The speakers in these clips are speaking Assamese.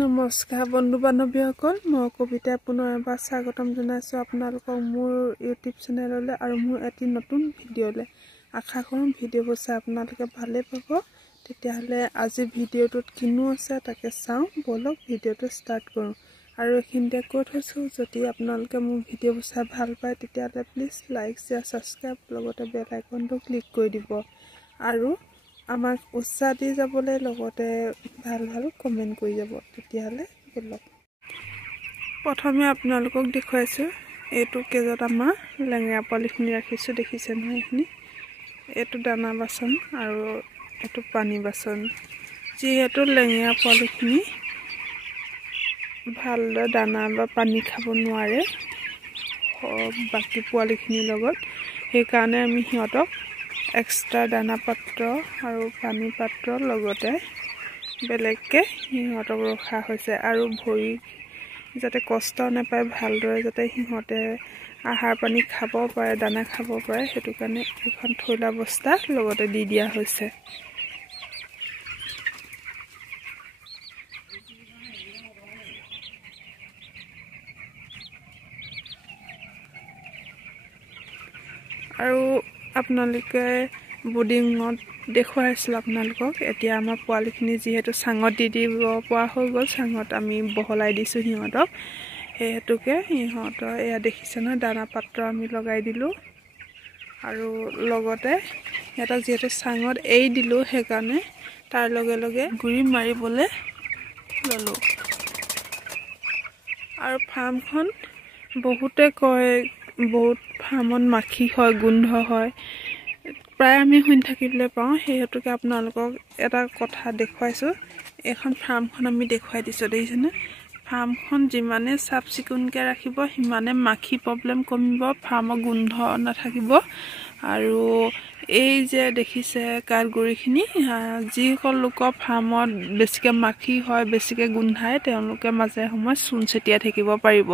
নমস্কাৰ বন্ধু বান্ধৱীসকল, মই কবিতা পুনৰ এবাৰ স্বাগতম জনাইছোঁ আপোনালোকক মোৰ ইউটিউব চেনেললৈ আৰু মোৰ এটি নতুন ভিডিঅ'লৈ। আশা কৰোঁ ভিডিঅ'বোৰ চাই আপোনালোকে ভালেই পাব। তেতিয়াহ'লে আজি ভিডিঅ'টোত কিনো আছে তাকে চাওঁ, ব'লক ভিডিঅ'টো ষ্টাৰ্ট কৰোঁ। আৰু এইখিনিতে কৈ থৈছোঁ, যদি আপোনালোকে মোৰ ভিডিঅ'বোৰ চাই ভাল পায় তেতিয়াহ'লে প্লিজ লাইক শ্বেয়াৰ ছাবস্ক্ৰাইব লগতে বেল আইকনটো ক্লিক কৰি দিব আৰু আমাক উৎসাহ দি যাবলৈ লগতে ভাল ভাল কমেণ্ট কৰি যাব। তেতিয়াহ'লে ব'লক প্ৰথমে আপোনালোকক দেখুৱাইছোঁ, এইটো কেজত আমাৰ লেঙেৰা পোৱালিখিনি ৰাখিছোঁ, দেখিছে নহয় এইখিনি। এইটো দানা বাচন আৰু এইটো পানী বাচন। যিহেতু লেঙেৰা পোৱালিখিনি ভালদৰে দানা বা পানী খাব নোৱাৰে বাকী পোৱালিখিনিৰ লগত, সেইকাৰণে আমি সিহঁতক এক্সট্ৰা দানা পাত্ৰ আৰু পানী পাত্ৰ লগতে বেলেগকৈ সিহঁতক ৰখা হৈছে। আৰু ভৰি যাতে কষ্ট নাপায়, ভালদৰে যাতে সিহঁতে আহাৰ পানী খাব পাৰে, দানা খাব পাৰে, সেইটো কাৰণে এখন থৈলা বস্তা লগতে দি দিয়া হৈছে। আৰু আপোনালোকে বৰ্ডিঙত দেখুৱাইছিলোঁ আপোনালোকক। এতিয়া আমাৰ পোৱালিখিনি যিহেতু চাঙত দি দিব পৰা হৈ গ'ল, চাঙত আমি বহলাই দিছোঁ সিহঁতক। সেই হেতুকে সিহঁতৰ এয়া দেখিছে নহয়, দানা পাত্ৰ আমি লগাই দিলোঁ আৰু লগতে সিহঁতক যিহেতু চাঙত এৰি দিলোঁ, সেইকাৰণে তাৰ লগে লগে গুৰি মাৰিবলৈ ল'লোঁ। আৰু ফাৰ্মখন বহুতে কয় বহুত ফাৰ্মত মাখি হয়, গোন্ধ হয়, প্ৰায় আমি শুনি থাকিবলৈ পাওঁ। সেই হেতুকে আপোনালোকক এটা কথা দেখুৱাইছোঁ। এইখন ফাৰ্মখন আমি দেখুৱাই দিছোঁ, দেখিছেনে। ফাৰ্মখন যিমানে চাফ চিকুণকৈ ৰাখিব সিমানে মাখি প্ৰব্লেম কমিব, ফাৰ্মৰ গোন্ধ নাথাকিব। আৰু এই যে দেখিছে কাঠগুৰিখিনি, যিসকল লোকৰ ফাৰ্মত বেছিকৈ মাখি হয়, বেছিকৈ গোন্ধায়, তেওঁলোকে মাজে সময়ে চূণ ছটিয়াই থাকিব পাৰিব।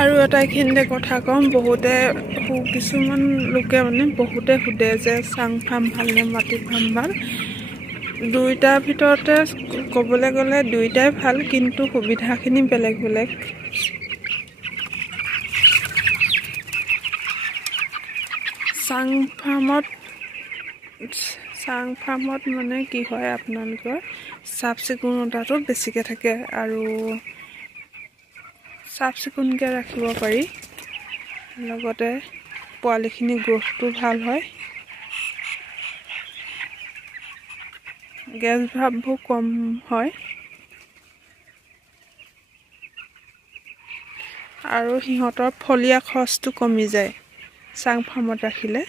আৰু এটা এইখিনিতে কথা ক'ম, কিছুমান লোকে বহুতে সোধে যে চাং ফাৰ্ম ভালনে মাটি ফাৰ্ম ভাল। দুইটাৰ ভিতৰতে ক'বলৈ গ'লে দুইটাই ভাল, কিন্তু সুবিধাখিনি বেলেগ বেলেগ। চাং ফাৰ্মত মানে কি হয়, আপোনালোকৰ চাফ চিকুণতাটো বেছিকৈ থাকে আৰু চাফ চিকুণকৈ ৰাখিব পাৰি, লগতে পোৱালিখিনি গ্ৰ'থটো ভাল হয়, গেছ ভাৱবোৰ কম হয় আৰু সিহঁতৰ ফলীয়া খৰচটো কমি যায় চাং ফাৰ্মত ৰাখিলে।